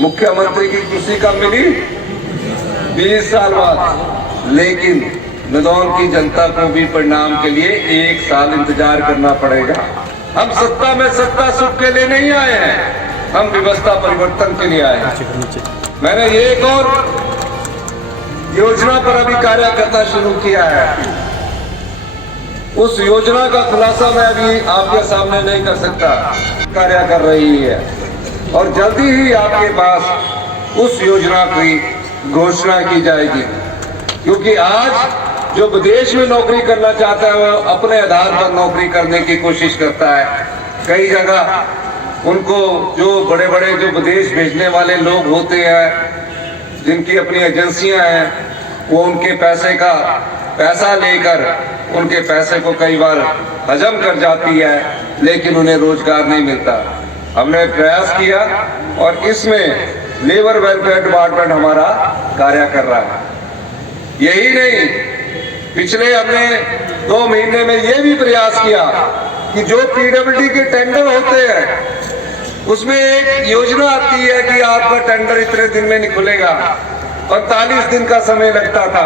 मुख्यमंत्री की कुर्सी कब मिली? 20 साल बाद। लेकिन नदौर की जनता को भी परिणाम के लिए 1 साल इंतजार करना पड़ेगा। हम सत्ता में सत्ता सुख के लिए नहीं आए हैं, हम व्यवस्था परिवर्तन के लिए आए हैं। मैंने एक और योजना पर अभी कार्य करना शुरू किया है। उस योजना का खुलासा मैं अभी आपके सामने नहीं कर सकता, कार्य कर रही है और जल्दी ही आपके पास उस योजना की घोषणा की जाएगी। क्योंकि आज जो विदेश में नौकरी करना चाहता है वो अपने आधार पर नौकरी करने की कोशिश करता है। कई जगह उनको जो बड़े बड़े जो विदेश भेजने वाले लोग होते हैं, जिनकी अपनी एजेंसियां हैं, वो उनके पैसा लेकर उनके पैसे को कई बार हजम कर जाती है, लेकिन उन्हें रोजगार नहीं मिलता। हमने प्रयास किया और इसमें लेबर वेलफेयर डिपार्टमेंट हमारा कार्य कर रहा है। यही नहीं, पिछले हमने 2 महीने में यह भी प्रयास किया कि जो पीडब्ल्यूडी के टेंडर होते हैं उसमें एक योजना आती है कि आपका टेंडर इतने दिन में नहीं खुलेगा। 45 दिन का समय लगता था।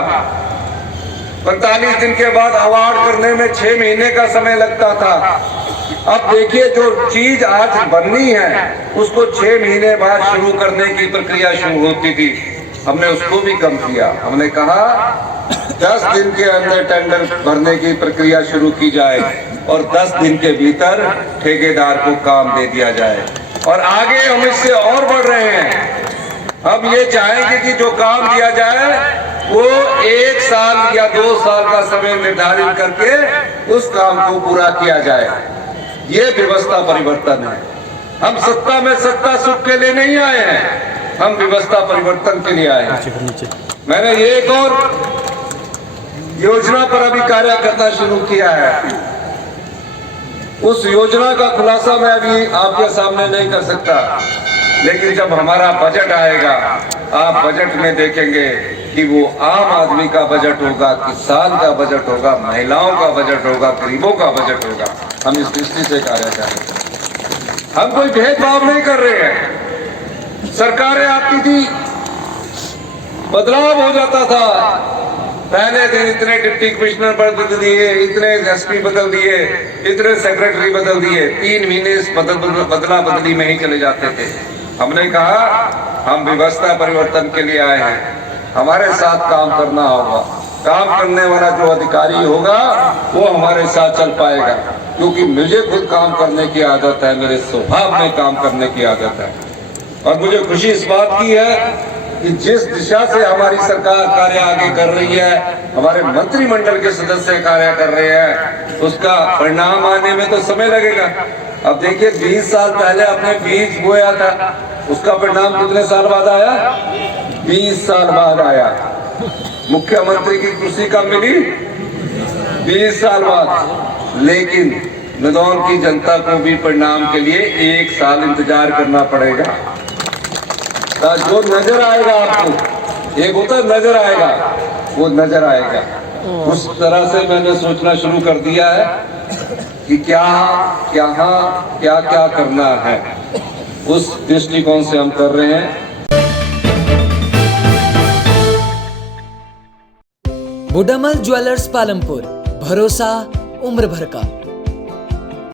45 दिन के बाद अवार्ड करने में 6 महीने का समय लगता था। अब देखिए, जो चीज आज बननी है उसको 6 महीने बाद शुरू करने की प्रक्रिया शुरू होती थी, हमने उसको भी कम किया। हमने कहा 10 दिन के अंदर टेंडर भरने की प्रक्रिया शुरू की जाए और 10 दिन के भीतर ठेकेदार को काम दे दिया जाए। और आगे हम इससे और बढ़ रहे हैं। हम ये चाहेंगे कि जो काम दिया जाए वो 1 साल या 2 साल का समय निर्धारित करके उस काम को पूरा किया जाए। ये व्यवस्था परिवर्तन है। हम सत्ता में सत्ता सुख के लिए नहीं आए हैं, हम व्यवस्था परिवर्तन के लिए आए हैं। मैंने एक और योजना पर अभी कार्य करना शुरू किया है। उस योजना का खुलासा मैं अभी आपके सामने नहीं कर सकता, लेकिन जब हमारा बजट आएगा आप बजट में देखेंगे कि वो आम आदमी का बजट होगा, किसान का बजट होगा, महिलाओं का बजट होगा, गरीबों का बजट होगा। हम इस दृष्टि से कार्य करेंगे। हम कोई भेदभाव नहीं कर रहे हैं। सरकारें आती थी, बदलाव हो जाता था। पहले दिन इतने डिप्टी कमिश्नर बदल दिए, इतने एसपी बदल दिए, इतने सेक्रेटरी बदल दिए, 3 महीने इस बदला बदली में ही चले जाते थे। हमने कहा हम व्यवस्था परिवर्तन के लिए आए हैं, हमारे साथ काम करना होगा। काम करने वाला जो अधिकारी होगा वो हमारे साथ चल पाएगा, क्योंकि मुझे खुद काम करने की आदत है, मेरे स्वभाव में काम करने की आदत है। और मुझे खुशी इस बात की है कि जिस दिशा से हमारी सरकार कार्य आगे कर रही है, हमारे मंत्रिमंडल के सदस्य कार्य कर रहे हैं, उसका परिणाम आने में तो समय लगेगा। अब देखिए, 20 साल पहले आपने बीज बोया था, उसका परिणाम कितने साल बाद आया? 20 साल बाद आया। मुख्यमंत्री की कुर्सी कब मिली? 20 साल बाद। लेकिन नदौर की जनता को भी परिणाम के लिए 1 साल इंतजार करना पड़ेगा। जो नजर आएगा आपको, एक होता नजर आएगा, वो नजर आएगा। उस तरह से मैंने सोचना शुरू कर दिया है कि क्या करना है, उस दृष्टिकोण से हम कर रहे हैं। बुडामल ज्वेलर्स पालमपुर, भरोसा उम्र भर का।